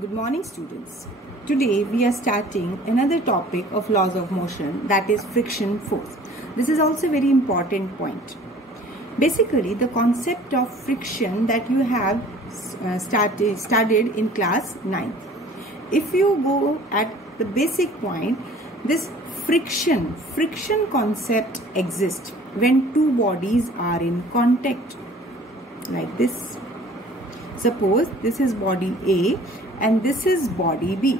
Good morning, students. Today we are starting another topic of laws of motion, that is friction force. This is also a very important point. Basically, the concept of friction that you have studied in class 9th. If you go at the basic point, this friction concept exists when two bodies are in contact, like this. Suppose this is body A and this is body B.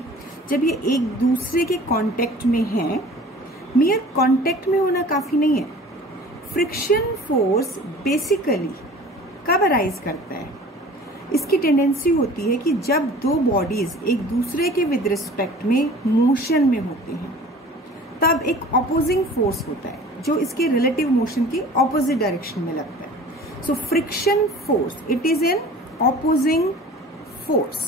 जब ये एक दूसरे के contact में हैं, mere contact में होना काफी नहीं है. फ्रिक्शन फोर्स बेसिकली कब अराइज करता है? इसकी टेंडेंसी होती है कि जब दो बॉडीज एक दूसरे के विद रिस्पेक्ट में मोशन में होते हैं, तब एक ऑपोजिंग फोर्स होता है जो इसके रिलेटिव मोशन की ऑपोजिट डायरेक्शन में लगता है. So friction force, it is N opposing force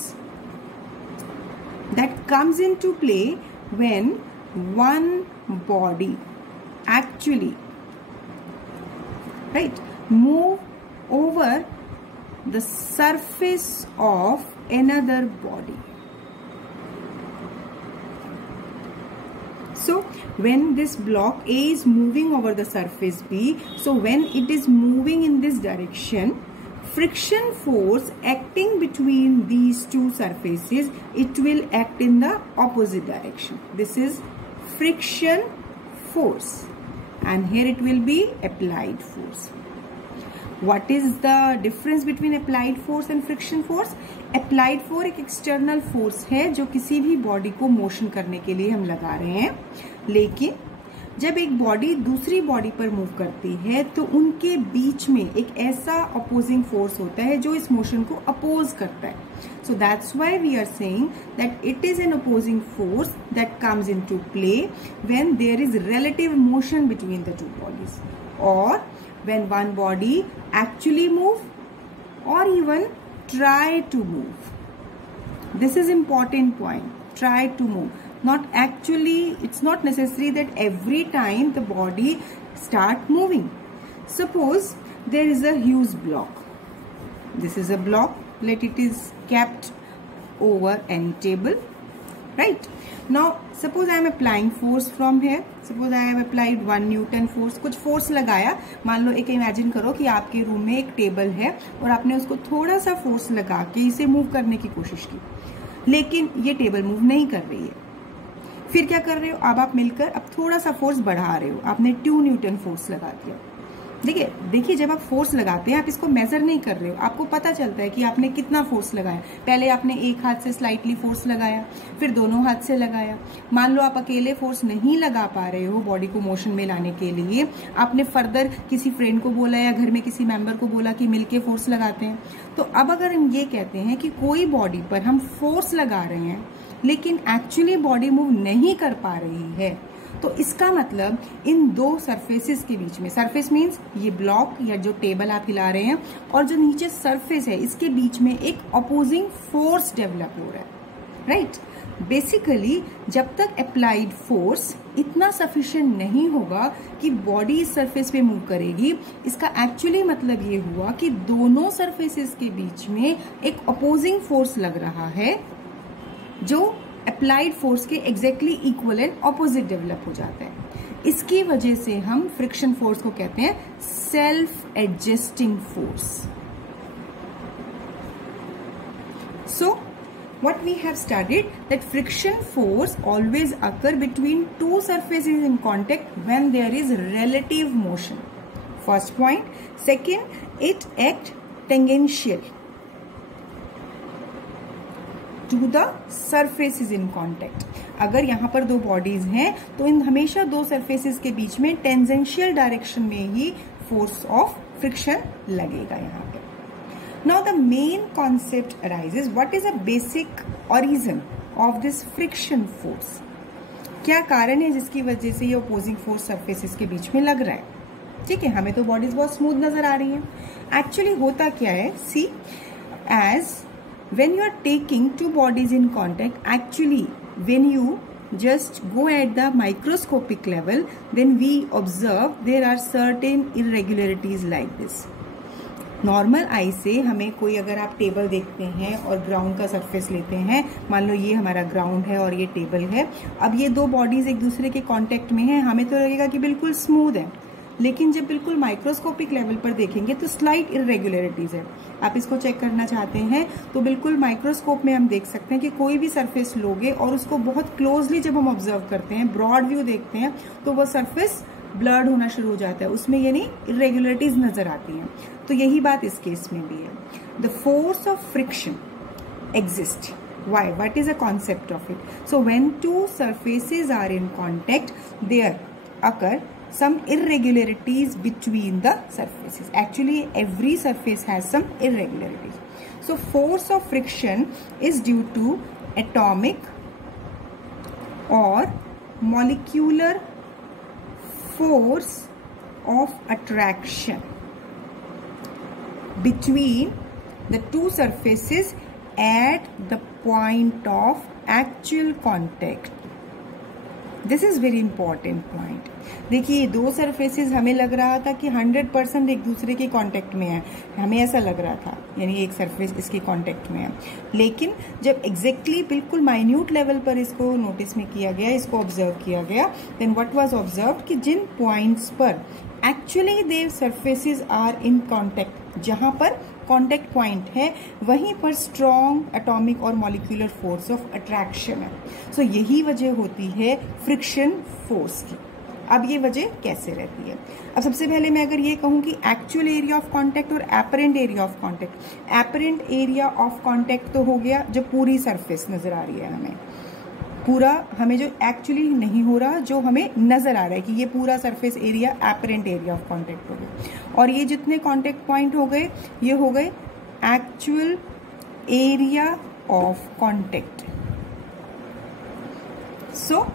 that comes into play when one body actually move over the surface of another body. So when this block A is moving over the surface B, so when it is moving in this direction, friction force acting between these two surfaces, it will act in the opposite direction. This is friction force, and here it will be applied force. What is the difference between applied force and friction force? Applied force एक external force है जो किसी भी body को motion करने के लिए हम लगा रहे हैं, लेकिन जब एक बॉडी दूसरी बॉडी पर मूव करती है तो उनके बीच में एक ऐसा अपोजिंग फोर्स होता है जो इस मोशन को अपोज करता है. So that's why we are saying that it is an opposing force that comes into play when there is relative motion between the two bodies, और when one body actually move और even try to move. This is important point. Try to move. Not actually, it's not necessary that every time the body start moving. Suppose there is a huge block. This is a block. Let it is kept over any table. Right? Now, suppose I am applying force from here. Suppose I have applied 1 Newton force. कुछ force लगाया. मान लो एक imagine करो कि आपके room में एक table है और आपने उसको थोड़ा सा force लगा के इसे move करने की कोशिश की, लेकिन ये टेबल मूव नहीं कर रही है. फिर क्या कर रहे हो? अब आप मिलकर अब थोड़ा सा फोर्स बढ़ा रहे हो. आपने 2 न्यूटन फोर्स लगा दिया. देखिए जब आप फोर्स लगाते हैं आप इसको मेजर नहीं कर रहे हो, आपको पता चलता है कि आपने कितना फोर्स लगाया. पहले आपने एक हाथ से स्लाइटली फोर्स लगाया, फिर दोनों हाथ से लगाया. मान लो आप अकेले फोर्स नहीं लगा पा रहे हो बॉडी को मोशन में लाने के लिए, आपने फर्दर किसी फ्रेंड को बोला या घर में किसी मेंबर को बोला कि मिलके फोर्स लगाते हैं. तो अब अगर हम ये कहते हैं कि कोई बॉडी पर हम फोर्स लगा रहे हैं लेकिन एक्चुअली बॉडी मूव नहीं कर पा रही है, तो इसका मतलब इन दो सरफेसेस के बीच में, सरफेस मीन्स ये ब्लॉक या जो टेबल आप हिला रहे हैं और जो नीचे सरफेस है, इसके बीच में एक अपोजिंग फोर्स डेवलप हो रहा है. राइट? बेसिकली जब तक अप्लाइड फोर्स इतना सफिशिएंट नहीं होगा कि बॉडी इस सरफेस पे मूव करेगी, इसका एक्चुअली मतलब ये हुआ कि दोनों सरफेसेस के बीच में एक अपोजिंग फोर्स लग रहा है जो अप्लाइड फोर्स के exactly equal and opposite develop हो जाता है. इसकी वजह से हम फ्रिक्शन फोर्स को कहते हैं self adjusting force. So what we have studied that friction force always occur between two surfaces in contact when there is relative motion. First point. Second, it act tangential to the surfaces in contact. अगर यहाँ पर दो bodies हैं तो इन हमेशा दो surfaces के बीच में टेंजेंशियल डायरेक्शन में ही फोर्स ऑफ फ्रिक्शन लगेगा यहाँ पे. Now the main concept arises, what is a basic origin of this friction force? क्या कारण है जिसकी वजह से ये opposing force surfaces के बीच में लग रहा है? ठीक है, हमें तो बॉडीज बहुत स्मूथ नजर आ रही हैं. एक्चुअली होता क्या है? See, as when you are taking two bodies in contact, actually when you just go at the microscopic level, then we observe there are certain irregularities like this. Normal eye से हमें कोई, अगर आप table देखते हैं और ground का surface लेते हैं, मान लो ये हमारा ग्राउंड है और ये टेबल है, अब ये दो बॉडीज एक दूसरे के कांटेक्ट में हैं, हमें तो लगेगा कि बिल्कुल स्मूथ है, लेकिन जब बिल्कुल माइक्रोस्कोपिक लेवल पर देखेंगे तो स्लाइट इरेगुलरिटीज है। आप इसको चेक करना चाहते हैं तो बिल्कुल माइक्रोस्कोप में हम देख सकते हैं कि कोई भी सरफेस लोगे और उसको बहुत क्लोजली जब हम ऑब्जर्व करते हैं, ब्रॉड व्यू देखते हैं, तो वो सरफेस ब्लर्ड होना शुरू हो जाता है, उसमें यानी इरेगुलरिटीज नजर आती हैं। तो यही बात इस केस में भी है। The force of friction exist. Why? What is the concept of it? So when two surfaces are in contact, there occur some irregularities between the surfaces. Actually, every surface has some irregularities. So force of friction is due to atomic or molecular force of attraction between the two surfaces at the point of actual contact. This is very important point. देखिए, दो surfaces हमें लग रहा था कि 100% एक दूसरे के कांटेक्ट में है, हमें ऐसा लग रहा था, यानी एक सरफेस इसके कांटेक्ट में है, लेकिन जब एग्जैक्टली बिल्कुल माइन्यूट लेवल पर इसको नोटिस में किया गया, इसको ऑब्जर्व किया गया, देन व्हाट वाज ऑब्जर्व्ड कि जिन पॉइंट्स पर actually their surfaces are in contact, जहां पर कांटेक्ट पॉइंट है, वहीं पर स्ट्रॉन्ग एटॉमिक और मॉलिक्यूलर फोर्स ऑफ अट्रैक्शन है। सो यही वजह होती है फ्रिक्शन फोर्स की। अब ये वजह कैसे रहती है? अब सबसे पहले मैं अगर ये कहूं कि एक्चुअल एरिया ऑफ कांटेक्ट और apparent area of contact, apparent area of contact तो हो गया जो पूरी सरफेस नजर आ रही है हमें, पूरा हमें जो एक्चुअली नहीं हो रहा, जो हमें नजर आ रहा है कि ये पूरा surface area apparent area of contact हो गया। और ये जितने कांटेक्ट पॉइंट हो गए, ये हो गए actual area of contact. So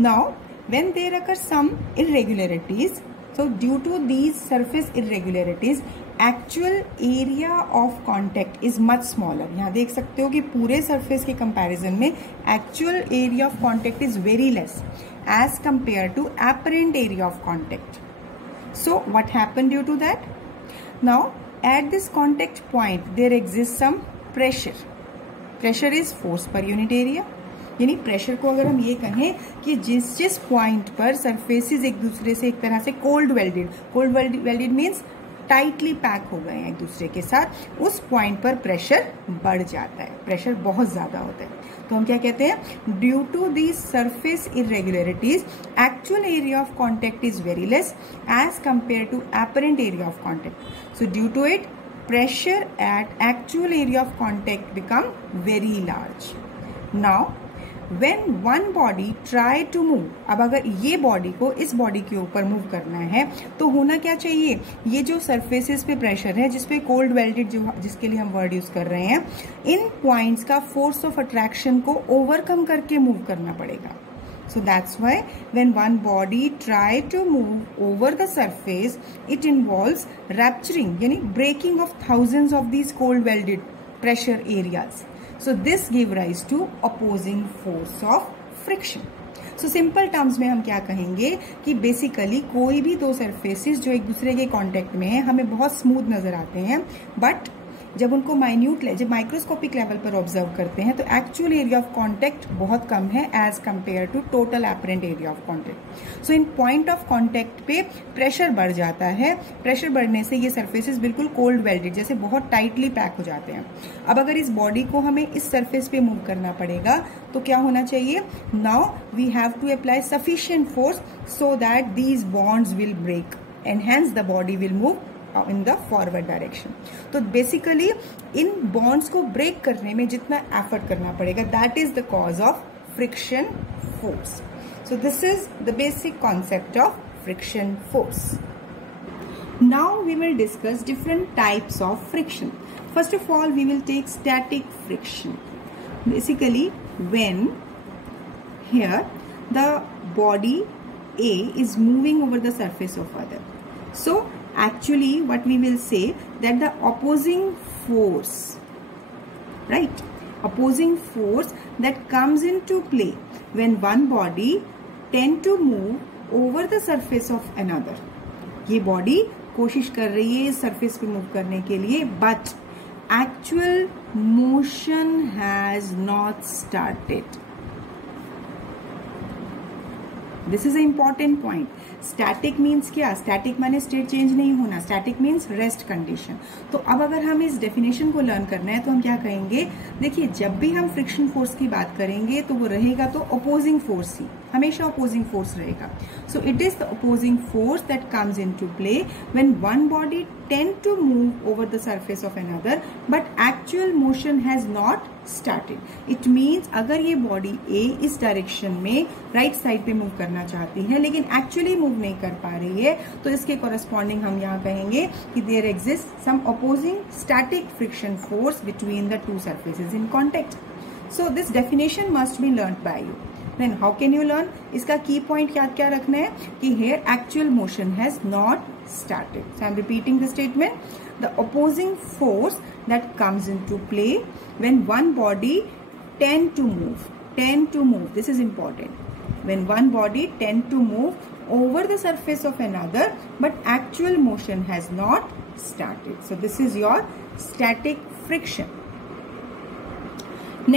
now when there occur some irregularities, so due to these surface irregularities, actual area of contact is much smaller. यहाँ देख सकते हो कि पूरे surface के comparison में actual area of contact is very less as compared to apparent area of contact. So what happened due to that? Now at this contact point there exists some pressure. Pressure is force per unit area. यानी pressure को अगर हम ये कहें कि जिस point पर surfaces एक दूसरे से एक तरह से cold welded means tightly pack हो गए हैं एक दूसरे के साथ, उस पॉइंट पर प्रेशर बढ़ जाता है, प्रेशर बहुत ज्यादा होता है। तो हम क्या कहते हैं? Due to these surface irregularities actual area of contact is very less as compare to apparent area of contact. So due to it pressure at actual area of contact become very large. Now when one body try to move, अब अगर ये body को इस body के ऊपर move करना है तो होना क्या चाहिए? ये जो सरफेसेस पे प्रेशर है, जिसपे कोल्ड वेल्डेड, जो जिसके लिए हम वर्ड यूज कर रहे हैं, इन पॉइंट्स का फोर्स ऑफ अट्रैक्शन को ओवरकम करके मूव करना पड़ेगा। So that's why when one body try to move over the surface, it involves rupturing, यानी breaking of thousands of these cold welded pressure areas. So this give rise to opposing force of friction. So simple terms में हम क्या कहेंगे कि basically कोई भी दो surfaces जो एक दूसरे के कांटेक्ट में है, हमें बहुत स्मूथ नजर आते हैं, बट जब उनको जब माइक्रोस्कोपिक लेवल पर ऑब्जर्व करते हैं तो एक्चुअल एरिया ऑफ कांटेक्ट बहुत कम है as compare to total apparent area of contact. So in point of contact पे प्रेशर बढ़ जाता है, प्रेशर बढ़ने से ये सरफेसेस बिल्कुल कोल्ड वेल्डेड जैसे बहुत टाइटली पैक हो जाते हैं। अब अगर इस बॉडी को हमें इस सरफेस पे मूव करना पड़ेगा तो क्या होना चाहिए? Now we have to apply sufficient force so that these bonds will break and hence the body will move in the forward direction. तो बेसिकली इन बॉन्ड्स को ब्रेक करने में जितना एफर्ट करना पड़ेगा, that is the cause of friction force. So this is the basic concept of friction force. Now we will discuss different types of friction. First of all we will take static friction. Basically when here the body A is moving over the surface of other. So actually what we will say that the opposing force, right, opposing force that comes into play when one body tend to move over the surface of another, ये body कोशिश कर रही है इस surface पे move करने के लिए, but actual motion has not started. This is a important point. Static means क्या? स्टैटिक माने स्टेट चेंज नहीं होना. Static means rest condition. तो अब अगर हम इस डेफिनेशन को लर्न करना है तो हम क्या कहेंगे? देखिए, जब भी हम फ्रिक्शन फोर्स की बात करेंगे तो वो रहेगा तो अपोजिंग फोर्स ही, हमेशा अपोजिंग फोर्स रहेगा. So it is the opposing force that comes into play when one body tend to move over the surface of another but actual motion has not started. It means अगर ये body ए इस direction में right side पे move करना चाहती है लेकिन actually move नहीं कर पा रही है, तो इसके कॉरेस्पॉन्डिंग हम यहाँ कहेंगे कि there exist some opposing static friction force between the two surfaces in contact. So this definition must be learn by you. Then how can you learn? इसका की पॉइंट क्या रखना है कि here actual motion has not started. So I am repeating the statement. The opposing force that comes into play when one body tend to move. This is important. When one body tend to move over the surface of another, but actual motion has not started. So this is your static friction.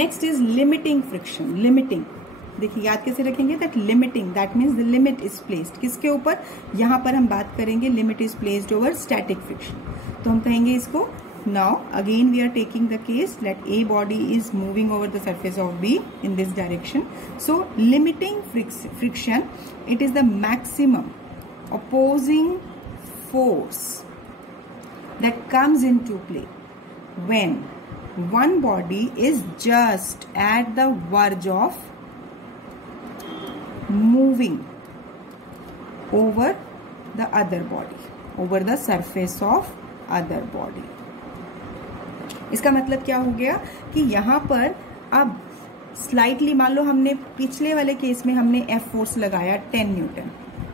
Next is limiting friction. Limiting. देखिए याद कैसे रखेंगे? That limiting, that means the limit is placed किसके ऊपर? यहाँ पर हम बात करेंगे limit is placed over static friction. तो हम कहेंगे इसको, now again we are taking the case let a body is moving over the surface of B in this direction. So limiting friction, it is the maximum opposing force that comes into play when one body is just at the verge of moving over the other body, over the surface of other body. इसका मतलब क्या हो गया कि यहाँ पर अब slightly मान लो हमने पिछले वाले केस में हमने एफ फोर्स लगाया 10 न्यूटन,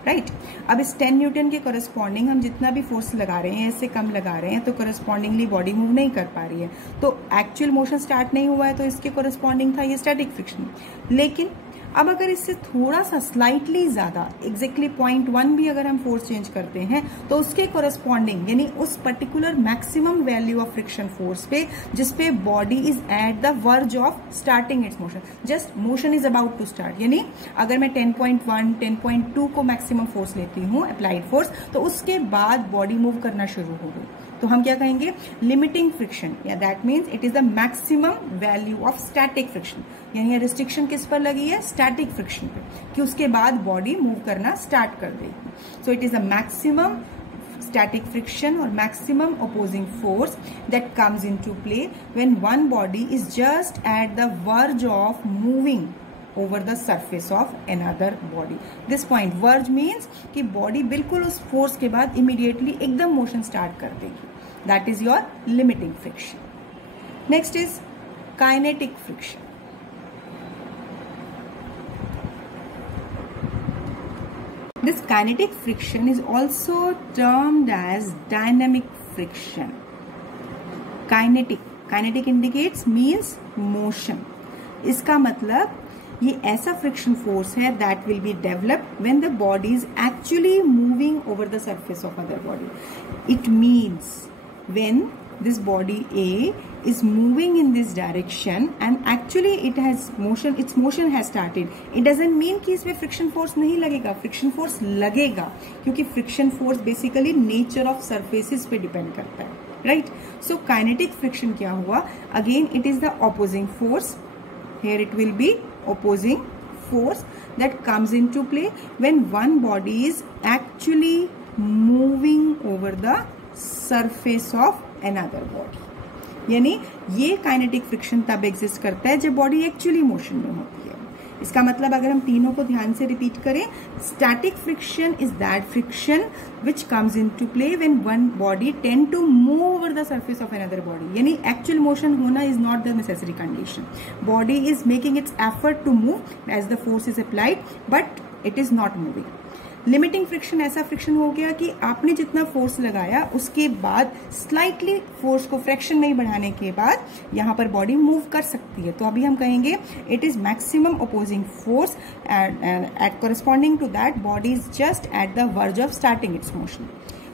राइट. अब इस 10 न्यूटन के कॉरेस्पॉन्डिंग हम जितना भी फोर्स लगा रहे हैं, इससे कम लगा रहे हैं, तो कॉरेस्पॉन्डिंगली बॉडी मूव नहीं कर पा रही है, तो एक्चुअल मोशन स्टार्ट नहीं हुआ है, तो इसके कॉरेस्पॉन्डिंग था ये स्टैटिक फ्रिक्शन. लेकिन अब अगर इससे थोड़ा सा स्लाइटली ज्यादा एग्जैक्टली 0.1 भी अगर हम फोर्स चेंज करते हैं तो उसके कॉरेस्पॉन्डिंग यानी उस particular maximum value of friction force पे जिसपे body is at the verge of starting its motion, just motion is about to start, यानी अगर मैं 10.1 10.2 को मैक्सिमम फोर्स लेती हूँ अप्लाइड फोर्स, तो उसके बाद बॉडी मूव करना शुरू हो गई, तो हम क्या कहेंगे? लिमिटिंग फ्रिक्शन, या that means it is the maximum value of static friction. यानी ये रिस्ट्रिक्शन किस पर लगी है? स्टैटिक फ्रिक्शन पे, कि उसके बाद बॉडी मूव करना स्टार्ट कर देगी. सो it is the maximum static friction or maximum opposing force that comes into play when one body is just at the verge of moving over the surface of another body. This point verge means कि body बिल्कुल उस force के बाद immediately एकदम motion start कर देगी. That is your limiting friction. Next is kinetic friction. This kinetic friction is also termed as dynamic friction. Kinetic indicates means motion. इसका मतलब ये ऐसा फ्रिक्शन फोर्स है that will be developed when the body is actually moving over the surface of other body. It means when this body A is moving in this direction and actually its motion has started. It doesn't mean कि इसमें friction force नहीं लगेगा, friction force लगेगा, क्योंकि friction force basically nature of surfaces पे depend करता है, right? So kinetic friction क्या हुआ? Again it is the opposing force. Here it will be opposing force that comes into play when one body is actually moving over the surface of another body. यानी ये kinetic friction तब exist करता है जब body actually motion में होती है. इसका मतलब अगर हम तीनों को ध्यान से रिपीट करें, static friction is that friction which comes into play when one body tend to move over the surface of another body. यानी एक्चुअल मोशन होना is not the necessary condition. Body is making its effort to move as the force is applied but it is not moving. Limiting friction ऐसा friction हो गया कि आपने जितना force लगाया उसके बाद स्लाइटली फोर्स को फ्रैक्शन में ही बढ़ाने के बाद यहाँ पर बॉडी मूव कर सकती है. तो अभी हम कहेंगे it is maximum opposing force at corresponding to that body is just at the verge of starting its motion.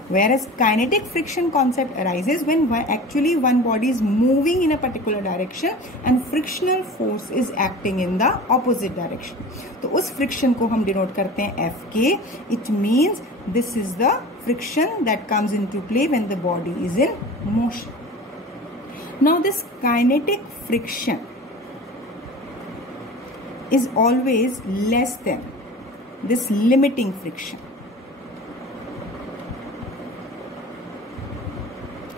Whereas kinetic friction concept arises when actually one body is moving in a particular direction and frictional force is acting in the opposite direction. तो उस friction को हम denote करते हैं Fk. It means this is the friction that comes into play when the body is in motion. Now this kinetic friction is always less than this limiting friction.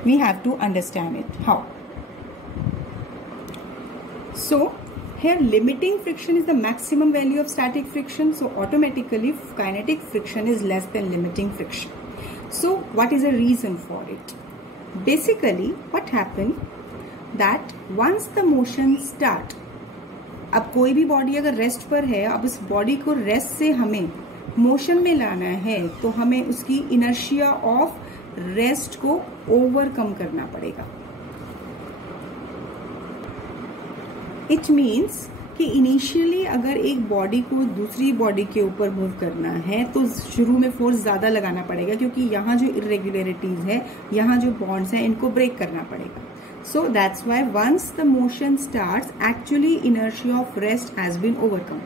We have to understand it. How? So here limiting friction is the maximum value of static friction. So automatically kinetic friction is less than limiting friction. So what is the reason for it? Basically what happened that once the motion start, अब कोई भी body अगर rest पर है, अब उस body को rest से हमें मोशन में लाना है तो हमें उसकी इनर्शिया ऑफ रेस्ट को ओवरकम करना पड़ेगा. इट मीन्स कि इनिशियली अगर एक बॉडी को दूसरी बॉडी के ऊपर मूव करना है तो शुरू में फोर्स ज्यादा लगाना पड़ेगा, क्योंकि यहाँ जो इरेगुलरिटीज है, यहाँ जो बॉन्ड्स है, इनको ब्रेक करना पड़ेगा. So that's why once the motion starts, actually inertia of rest has been overcome.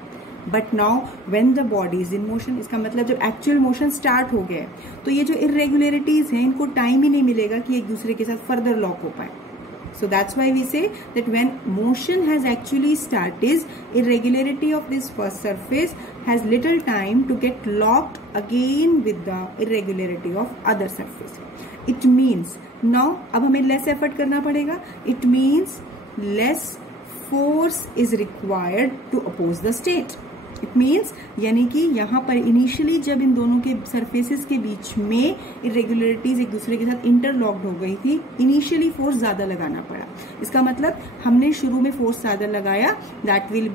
But now when the body is in motion, इसका मतलब जब actual motion start हो गया है तो ये जो irregularities हैं इनको टाइम ही नहीं मिलेगा कि एक दूसरे के साथ further lock हो पाए. So that's why we say that when motion has actually started, irregularity of this first surface has little time to get locked again with the irregularity of other surface. It means now अब हमें less effort करना पड़ेगा. It means less force is required to oppose the state. It means यानी कि यहाँ पर initially जब इन दोनों के सरफेसेस के बीच में इरेगुलरिटीज एक दूसरे के साथ इंटरलॉक्ड हो गई थी, इनिशियली फोर्स ज्यादा लगाना पड़ा. इसका मतलब हमने शुरू में फोर्स ज्यादा लगाया, that will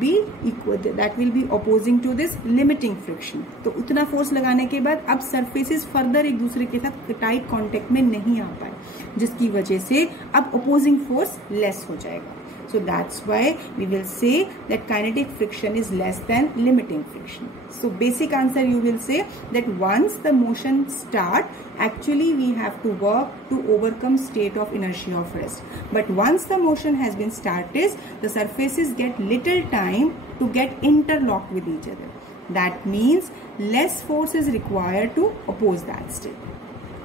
be opposing to this limiting friction. तो उतना फोर्स लगाने के बाद अब सरफेसेस फर्दर एक दूसरे के साथ टाइट कॉन्टेक्ट में नहीं आ पाए, जिसकी वजह से अब अपोजिंग फोर्स लेस हो जाएगा. So that's why we will say that kinetic friction is less than limiting friction. So basic answer you will say that once the motion start, actually we have to work to overcome state of inertia of rest. But once the motion has been started, the surfaces get little time to get interlocked with each other. That means less force is required to oppose that state.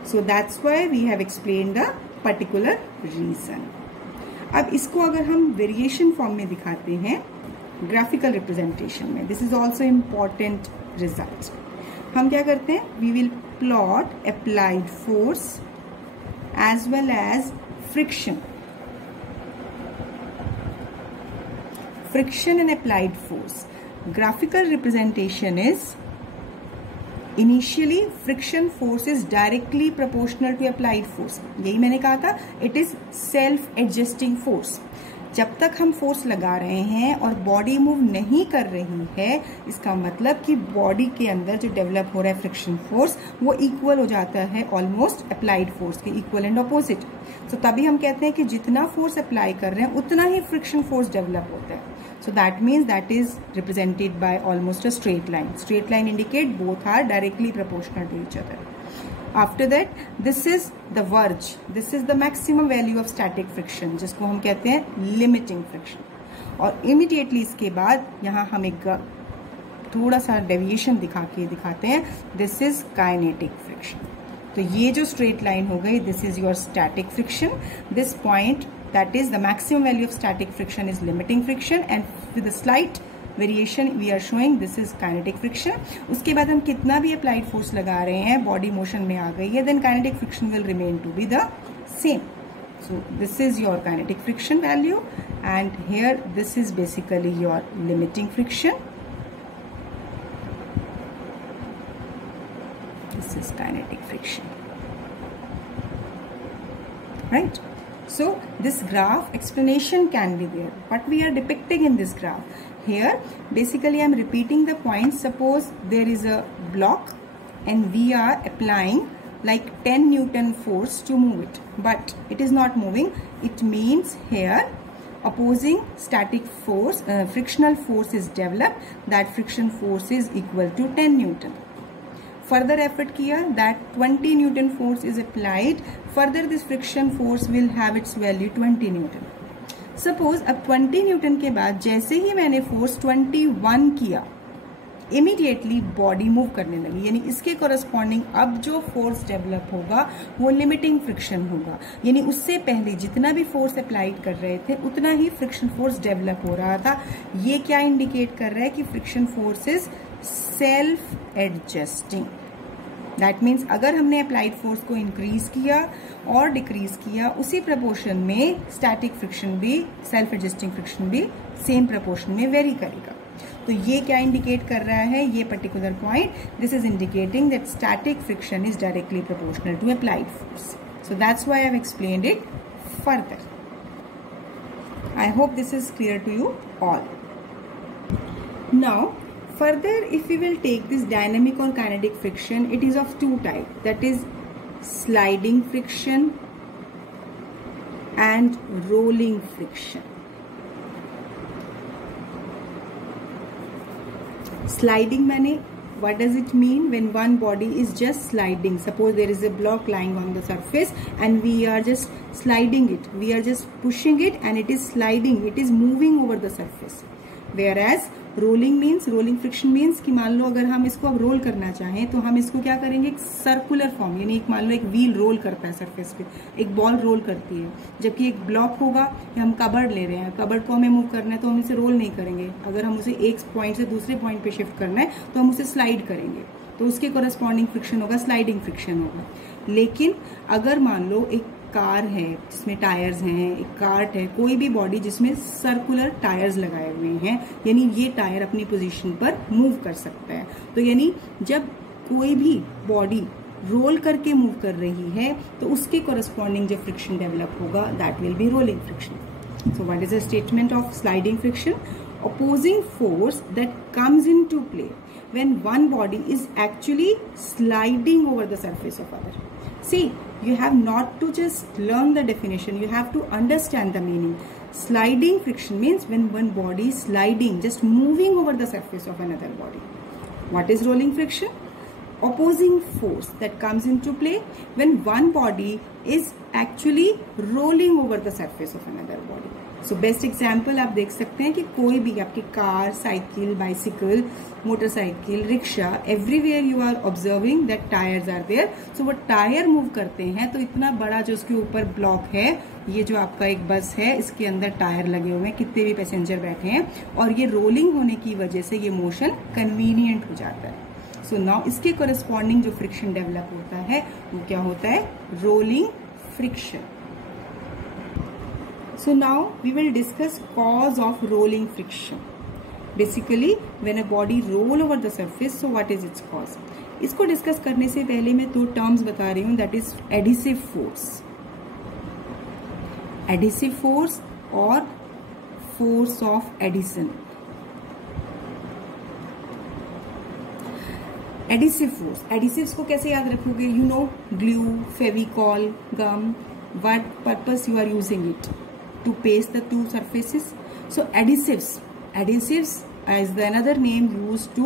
So that's why we have explained the particular reason. अब इसको अगर हम variation form में दिखाते हैं graphical representation में, this is also important result. हम क्या करते हैं, we will plot applied force as well as friction. Friction and applied force. Graphical representation is initially friction force is directly proportional to applied force. यही मैंने कहा था, it is self adjusting force. जब तक हम फोर्स लगा रहे हैं और बॉडी मूव नहीं कर रही है, इसका मतलब कि बॉडी के अंदर जो डेवलप हो रहा है फ्रिक्शन फोर्स वो इक्वल हो जाता है ऑलमोस्ट अप्लाइड फोर्स के, इक्वल एंड ऑपोजिट. तो तभी हम कहते हैं कि जितना फोर्स अप्लाई कर रहे हैं उतना ही फ्रिक्शन फोर्स डेवलप होता है. So that means that is represented by almost a straight line. Straight line indicate both are directly proportional to each other. After that, this is the verge. This is the maximum value of static friction, जिसको हम कहते हैं limiting friction. और immediately इसके बाद यहाँ हम एक थोड़ा सा deviation दिखाते हैं. This is kinetic friction. तो ये जो straight line हो गई, this is your static friction. This point, that is the maximum value of static friction is limiting friction, and with a slight variation we are showing this is kinetic friction. उसके बाद हम कितना भी applied force लगा रहे हैं, body motion में आ गई है, then kinetic friction will remain to be the same. So this is your kinetic friction value, and here this is basically your limiting friction. This is kinetic friction, right? So this graph explanation can be there. What we are depicting in this graph here, basically I am repeating the points. Suppose there is a block and we are applying like 10 Newton force to move it, but it is not moving. It means here opposing static force, frictional force is developed. That friction force is equal to 10 Newton. Further effort किया, that 20 newton force is applied, further this friction force will have its value 20 newton. Suppose अब 20 Newton के बाद जैसे ही मैंने force 21 किया, immediately body move करने लगी, यानी इसके कॉरस्पॉन्डिंग अब जो फोर्स डेवलप होगा वो लिमिटिंग फ्रिक्शन होगा, यानी उससे पहले जितना भी फोर्स अप्लाइड कर रहे थे उतना ही फ्रिक्शन फोर्स डेवलप हो रहा था। ये क्या इंडिकेट कर रहा है कि friction force is self adjusting. That means अगर हमने अप्लाइड फोर्स को इंक्रीज किया और डिक्रीज किया, उसी प्रपोर्शन में स्टैटिक फ्रिक्शन भी, सेल्फ एडजस्टिंग फ्रिक्शन भी सेम प्रपोर्शन में वेरी करेगा। तो ये क्या इंडिकेट कर रहा है, ये particular point, this is indicating that static friction is directly proportional to applied force. So that's why I have explained it further. I hope this is clear to you all. Now further, if we will take this dynamic or kinetic friction, it is of two types, that is sliding friction and rolling friction. Sliding माने what does it mean? When one body is just sliding, suppose there is a block lying on the surface and we are just sliding it, we are just pushing it and it is sliding, it is moving over the surface. Whereas rolling means, rolling friction means कि मान लो अगर हम इसको अब role करना चाहें तो हम इसको क्या करेंगे, एक सर्कुलर फॉर्म, यानी एक मान लो एक व्हील रोल करता है सरफेस पे, एक बॉल रोल करती है, जबकि एक ब्लॉक होगा या हम कबर्ड ले रहे हैं, कबर्ड को हमें मूव करना है तो हम इसे रोल नहीं करेंगे, अगर हम उसे एक पॉइंट से दूसरे पॉइंट पे शिफ्ट करना है तो हम उसे स्लाइड करेंगे, तो उसके कोरस्पॉन्डिंग फ्रिक्शन होगा स्लाइडिंग फ्रिक्शन होगा। लेकिन अगर मान लो एक कार है जिसमें टायर्स हैं, एक कार्ट है, कोई भी बॉडी जिसमें सर्कुलर टायर्स लगाए हुए हैं, यानी ये टायर अपनी पोजीशन पर मूव कर सकता है, तो यानी जब कोई भी बॉडी रोल करके मूव कर रही है तो उसके कोरस्पॉन्डिंग जो फ्रिक्शन डेवलप होगा that will be rolling friction. So what is the statement of sliding friction? opposing force that comes into play when one body is actually sliding over the surface of other. See, you have not to just learn the definition, you have to understand the meaning. Sliding friction means when one body is sliding, just moving over the surface of another body. What is rolling friction? Opposing force that comes into play when one body is actually rolling over the surface of another body. So best example आप देख सकते हैं कि कोई भी आपकी car, cycle, bicycle, motorcycle, rickshaw, everywhere you are observing that tyres are there. So वो tyre move करते हैं तो इतना बड़ा जो उसके ऊपर ब्लॉक है, ये जो आपका एक बस है इसके अंदर टायर लगे हुए हैं, कितने भी पैसेंजर बैठे हैं, और ये रोलिंग होने की वजह से ये मोशन कन्वीनियंट हो जाता है। सो नाउ इसके कोरस्पॉन्डिंग जो फ्रिक्शन डेवलप होता है वो क्या होता है, rolling friction. So now we will discuss cause of rolling friction. Basically, when a body roll over the surface, so what is its cause? इसको डिस्कस करने से पहले मैं दो टर्म्स बता रही हूँ, that is adhesive force. Adhesive force और force of adhesion. Adhesive force. Adhesives को कैसे याद रखोगे? You know, glue, fevicol, gum. What purpose you are using it? To paste the two surfaces. So adhesives is the another name used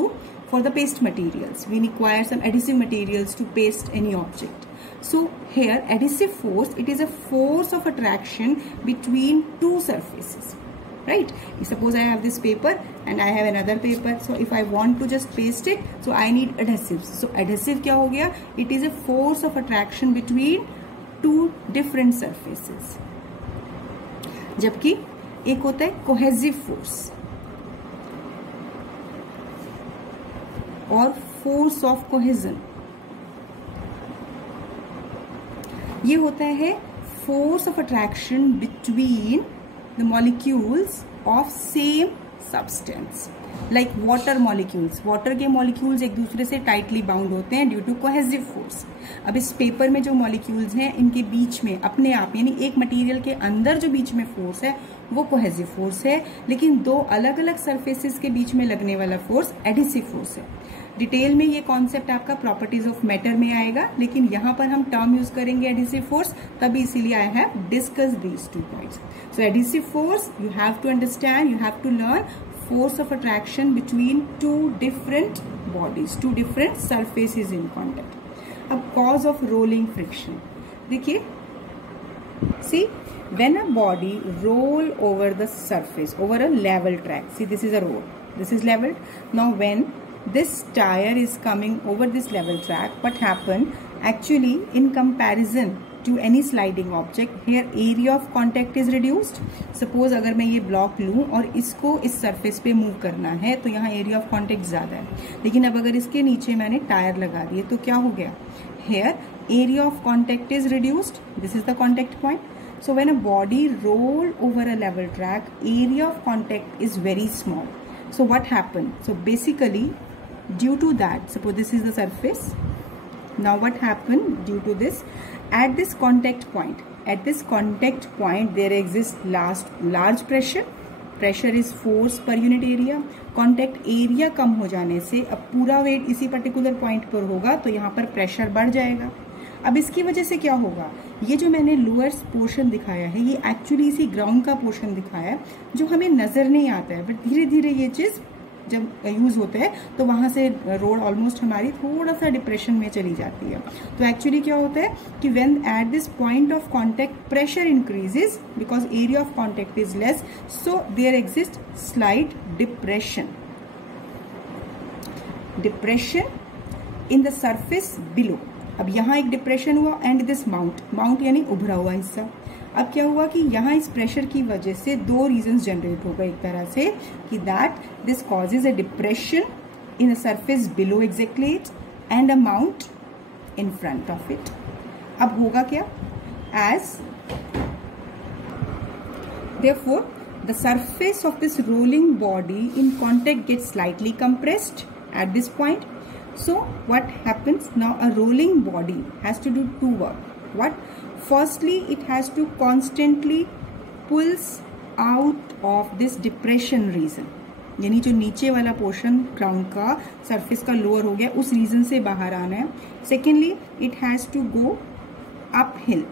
for the paste materials. We require some adhesive materials to paste any object. So here adhesive force, it is a force of attraction between two surfaces, right? Suppose I have this paper and I have another paper. So if I want to just paste it, so I need adhesives. So adhesive क्या हो गया? It is a force of attraction between two different surfaces. जबकि एक होता है cohesive force और force of cohesion. ये होता है force of attraction between the molecules of same substance, like water molecules. Water के मॉलिक्यूल्स एक दूसरे से टाइटली बाउंड होते हैं ड्यू टू कोहेसिव फोर्स। अब इस पेपर में जो मॉलिक्यूल्स हैं इनके बीच में अपने आप, यानी एक मटेरियल के अंदर जो बीच में फोर्स है वो कोहेसिव फोर्स है, लेकिन दो अलग अलग सरफेसेस के बीच में लगने वाला फोर्स एडहेसिव फोर्स है। डिटेल में ये कॉन्सेप्ट आपका प्रॉपर्टीज ऑफ मैटर में आएगा, लेकिन यहाँ पर हम टर्म यूज करेंगे एडहेसिव फोर्स, तभी इसीलिए I have discuss these two points. So adhesive force you have to understand, you have to learn force of attraction between two different bodies, two different surfaces in contact. अब cause of rolling friction, देखिए, see when a body roll over the surface, over a level track, see this is a road, this is leveled. Now when this tire is coming over this level track, what happened actually in comparison to any sliding object, here area of contact is reduced. Suppose अगर मैं ये block लूँ और इसको इस surface पे move करना है तो यहाँ एरिया ऑफ कॉन्टेक्ट ज़्यादा है, लेकिन अब अगर इसके नीचे मैंने टायर लगा दिए तो क्या हो गया, here area of contact is reduced. This is the contact point. So when a body roll over a level track, area of contact is very small. So what happened? So basically due to that, suppose this is the surface. Now what happened due to this? At this contact point there exists large pressure. Pressure is force per unit area. Contact area कम हो जाने से अब पूरा wait इसी particular point पर होगा तो यहाँ पर प्रेशर बढ़ जाएगा. अब इसकी वजह से क्या होगा, ये जो मैंने लोअर पोर्शन दिखाया है ये एक्चुअली इसी ग्राउंड का पोर्शन दिखाया है जो हमें नजर नहीं आता है, बट धीरे धीरे ये चीज जब यूज होता है तो वहां से रोड ऑलमोस्ट हमारी थोड़ा सा डिप्रेशन में चली जाती है. तो एक्चुअली क्या होता है कि when at this point of contact pressure increases because area of contact is less, so there exist slight depression in the surface below. अब यहाँ एक डिप्रेशन हुआ एंड दिस माउंट यानी उभरा हुआ हिस्सा. अब क्या हुआ कि यहाँ इस प्रेशर की वजह से दो रीजंस जनरेट हो गए एक तरह से कि that this causes a depression in a surface below exactly it and a mount in front of it. अब होगा क्या, as therefore the surface of this rolling body in contact gets slightly compressed at this point. So what happens now, a rolling body has to do two work. What? Firstly, it has to constantly pulls out of this depression region, यानी जो नीचे वाला portion ground का surface का lower हो गया उस region से बाहर आना है. Secondly it has to go uphill.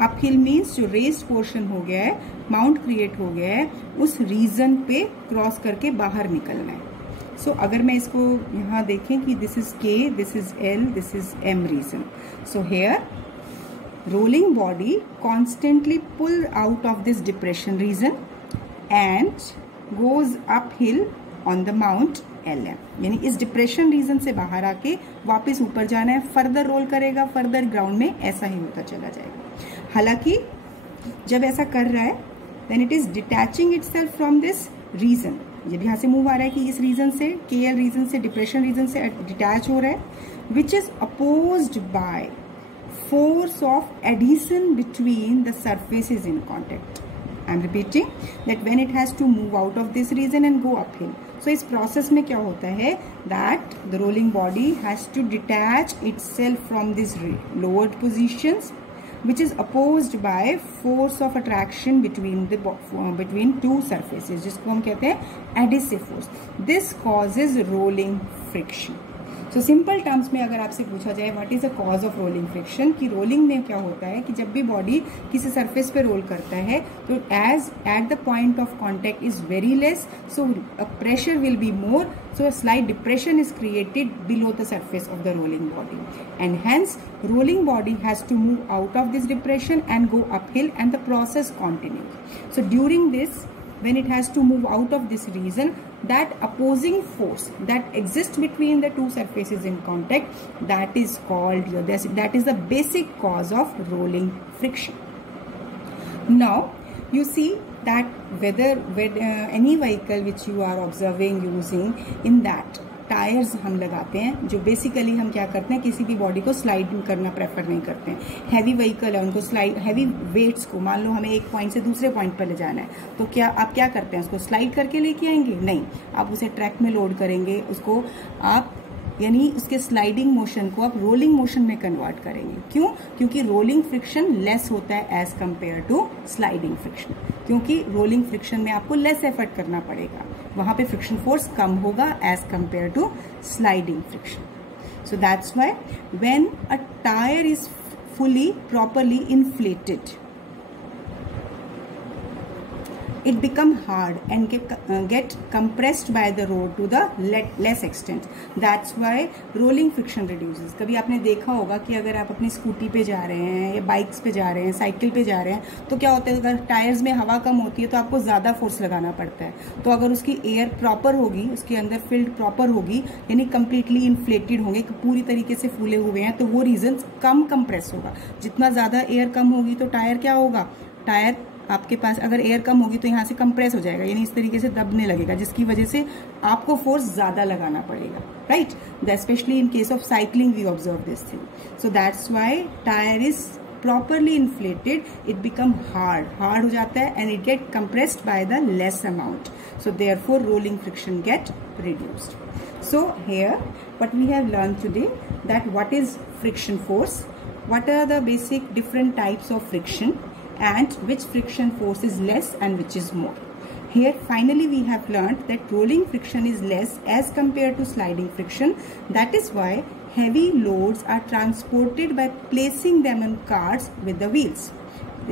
Uphill means जो रेस्ड पोर्शन हो गया है, माउंट क्रिएट हो गया है, उस रीजन पे क्रॉस करके बाहर निकलना है. सो अगर मैं इसको यहाँ देखें कि this is K, this is L, this is M region. So here rolling body constantly pull out of this depression region and goes uphill on the mount LM. यानी इस डिप्रेशन रीजन से बाहर आके वापस ऊपर जाना है, फर्दर रोल करेगा, फर्दर ग्राउंड में ऐसा ही होता चला जाएगा. हालांकि जब ऐसा कर रहा है then it is detaching itself from this region. जब यहाँ से मूव आ रहा है कि इस रीजन से, KL रीजन से, डिप्रेशन रीजन से डिटैच हो रहा है, which is opposed by force of adhesion between the surfaces in contact. I am repeating that when it has to move out of this region and go uphill. So इस process में क्या होता है that the rolling body has to detach itself from these lowered positions, which is opposed by force of attraction between two surfaces, जिसको हम कहते हैं adhesive force. This causes rolling friction. तो सिंपल टर्म्स में अगर आपसे पूछा जाए what is the cause of rolling friction, कि रोलिंग में क्या होता है कि जब भी बॉडी किसी सरफेस पे रोल करता है तो as at the point of contact is very less, so pressure will be more, so a slight depression is created below the surface of the rolling body and hence rolling body has to move out of this depression and go uphill and the process continue. So during this when it has to move out of this region, that opposing force that exists between the two surfaces in contact, that is called, that is the basic cause of rolling friction. Now you see that whether any vehicle which you are observing using, in that tyres हम लगाते हैं जो basically हम क्या करते हैं, किसी भी बॉडी को स्लाइड करना प्रेफर नहीं करते हैं. हैवी व्हीकल है उनको स्लाइड, हैवी वेट्स को मान लो हमें एक पॉइंट से दूसरे पॉइंट पर ले जाना है तो क्या आप क्या करते हैं, उसको स्लाइड करके लेके आएंगे? नहीं, आप उसे ट्रैक में लोड करेंगे, उसको आप यानी उसके स्लाइडिंग मोशन को आप रोलिंग मोशन में कन्वर्ट करेंगे. क्यों? क्योंकि रोलिंग फ्रिक्शन लेस होता है as compare to sliding friction, क्योंकि रोलिंग फ्रिक्शन में आपको लेस एफर्ट करना पड़ेगा, वहां पे फ्रिक्शन फोर्स कम होगा as compare to sliding friction. So that's why when a tyre is fully properly inflated, it become hard and get compressed by the road to the less extent. That's why rolling friction reduces. कभी आपने देखा होगा कि अगर आप अपनी scooty पे जा रहे हैं या बाइक्स पे जा रहे हैं, साइकिल पे जा रहे हैं, तो क्या होता है, अगर टायर्स में हवा कम होती है तो आपको ज़्यादा फोर्स लगाना पड़ता है. तो अगर उसकी एयर प्रॉपर होगी, उसके अंदर फील्ड प्रॉपर होगी, यानी कम्प्लीटली इन्फ्लेटेड होंगे, पूरी तरीके से फूले हुए हैं, तो वो रीजन कम कंप्रेस होगा. जितना ज़्यादा एयर कम होगी तो टायर क्या होगा, टायर आपके पास अगर एयर कम होगी तो यहाँ से कंप्रेस हो जाएगा, यानी इस तरीके से दबने लगेगा, जिसकी वजह से आपको फोर्स ज्यादा लगाना पड़ेगा, right. Specially in case of cycling we observe this thing. So that's why tyre is properly inflated, it become hard हो जाता है and it get compressed by the less amount. So therefore rolling friction get reduced. So here what we have learned today, that what is friction force, what are the basic different types of friction, and which friction force is less and which is more. Here finally we have learned that rolling friction is less as compared to sliding friction. That is why heavy loads are transported by placing them on carts with the wheels.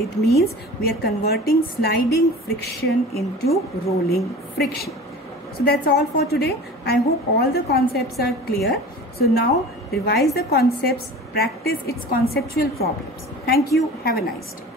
It means we are converting sliding friction into rolling friction. So that's all for today. I hope all the concepts are clear. So now revise the concepts, practice its conceptual problems. Thank you. Have a nice day.